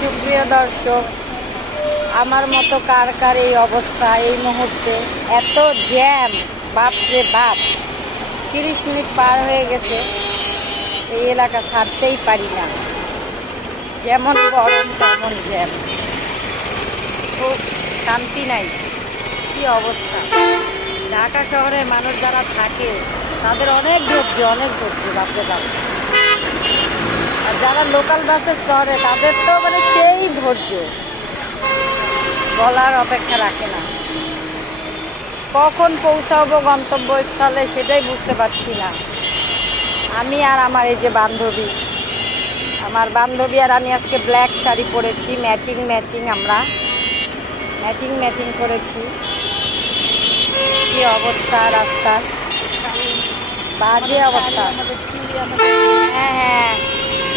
সুপ্রিয় দর্শক, আমার মতো কার কার এই অবস্থা এই মুহূর্তে? এত জ্যাম, বাপরে বাপ। 30 মিনিট পার হয়ে গেছে, এই এলাকা ছাড়তেই পারি না। যেমন গরম তেমন জ্যাম, খুব শান্তি নাই। কি অবস্থা! ঢাকা শহরে মানুষ যারা থাকে তাদের অনেক ধৈর্য, বাপরে বাপ। আর যারা লোকাল বাসে চড়ে তাদের তো মানে সেই ধৈর্য, বলার অপেক্ষা রাখে না। কখন পৌঁছাবো গন্তব্যস্থলে সেটাই বুঝতে পারছি না। আমি আর আমার এই যে বান্ধবী, আমার বান্ধবী আর আমি আজকে ব্ল্যাক শাড়ি পরেছি, ম্যাচিং আমরা ম্যাচিং করেছি। কি অবস্থা রাস্তার, বাজে অবস্থা। হ্যাঁ,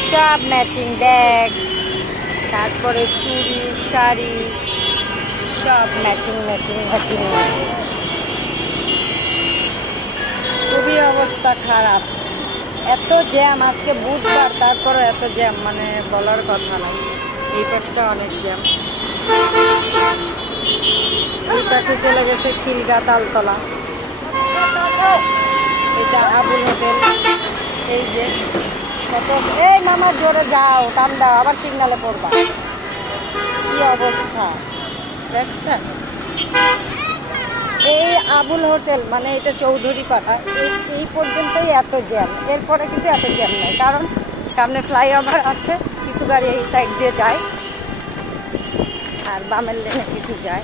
সব ম্যাচিং, ব্যাগ, তারপরে চুড়ি, শাড়ি, সব ম্যাচিং। খুবই অবস্থা খারাপ। এত জ্যাম, আজকে বুধবার, তারপরে এত জ্যাম, মানে বলার কথা নয়। এই পাশটা অনেক জ্যাম। এই পাশে চলে গেছে খিলগা, তালতলা, এটা আবুল হোটেল। এই যে কত, এই মামা জোরে যাও, টান দাও, আবার সিগনালে পড়বা। কি অবস্থা দেখছেন? এই আবুল হোটেল মানে এটা চৌধুরী পাড়া, এই পর্যন্তই এত জ্যাম। এরপরে কিন্তু এত জ্যাম নয়, কারণ সামনে ফ্লাইওভার আছে, কিছু গাড়ি এই সাইড দিয়ে যায় আর বামের লেনে কিছু যায়।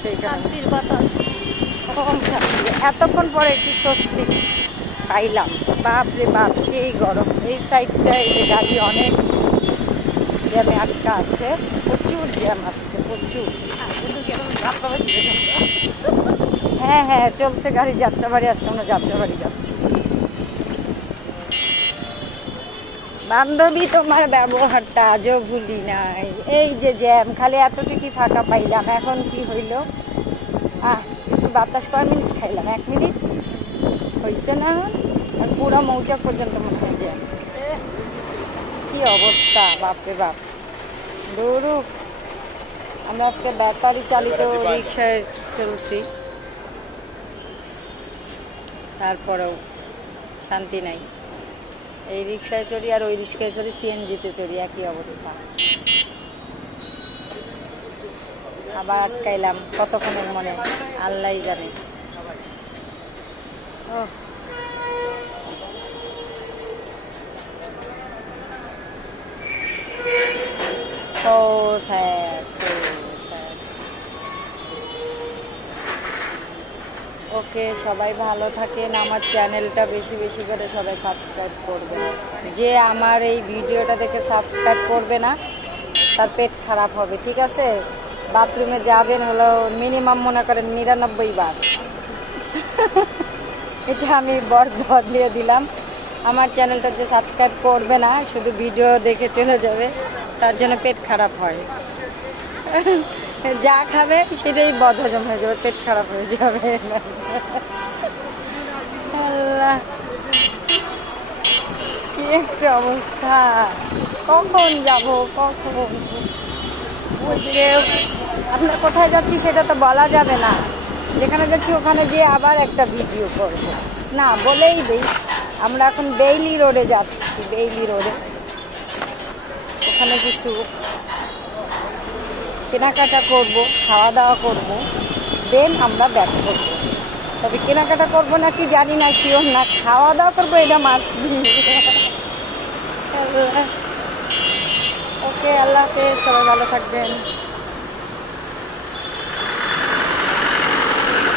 সেই শান্তির বাতাস, কম শান্তি। এতক্ষণ পরে একটু স্বস্তি পাইলাম। বাপরে বাপ, সেই গরম। এই সাইডটায় এই যে গাড়ি অনেক জ্যামে আটকা আছে, প্রচুর জ্যাম আজকে, প্রচুর। হ্যাঁ, চলছে গাড়ি যাত্রাবাড়ি। আজকে আমরা যাত্রাবাড়ি যাচ্ছি। বান্ধবী, তোমার ব্যবহারটা আজও ভুলি নাই। এই যে জ্যাম, খালি এতটুকুই ফাঁকা পাইলাম। এখন কি হইল? একটু বাতাস, কয় মিনিট খাইলাম? 1 মিনিট হয়েছে না? পুরো মৌচাক পর্যন্ত মনে হয় জ্যাম। কি অবস্থা, বাপরে বাপ। দৌড়ু, আমরা আজকে ব্যাটারি চালিত রিক্সায় চলছি, তারপরেও শান্তি নাই। এই রিক্সায় চড়ি আর ওই রিক্সায় চড়ি, সিএনজিতে চড়ি, একই অবস্থা। আবার আটকাইলাম কতক্ষণের, মনে আল্লাহ জানে। So sad. ওকে, সবাই ভালো থাকেন। আমার চ্যানেলটা বেশি করে সবাই সাবস্ক্রাইব করবেন। যে আমার এই ভিডিওটা দেখে সাবস্ক্রাইব করবে না, তার পেট খারাপ হবে, ঠিক আছে? বাথরুমে যাবেন হলো মিনিমাম মনে করেন 99 বার। এটা আমি বদলিয়ে দিলাম। আমার চ্যানেলটা যে সাবস্ক্রাইব করবে না, শুধু ভিডিও দেখে চলে যাবে, তার জন্য পেট খারাপ হয়। যা খাবে সেটাই বদহজম হয়ে যাবে, পেট খারাপ হয়ে যাবে। আল্লাহ, কি একটা অবস্থা! কখন যাব, কখন? আমরা কোথায় যাচ্ছি সেটা তো বলা যাবে না। যেখানে যাচ্ছি ওখানে যেয়ে আবার একটা ভিডিও করবো না, বলেই দেই। আমরা এখন বেইলি রোডে যাচ্ছি, বেইলি রোডে। ওখানে কিছু কেনাকাটা করব, খাওয়া দাওয়া করব, দেন আমরা ব্যাক করবো। তবে কেনাকাটা করবো না কি জানি না, শিওর না। খাওয়া দাওয়া করবো, এটা মাস্ট। ওকে, আল্লাহ হাফেজ, সবাই ভালো থাকবেন।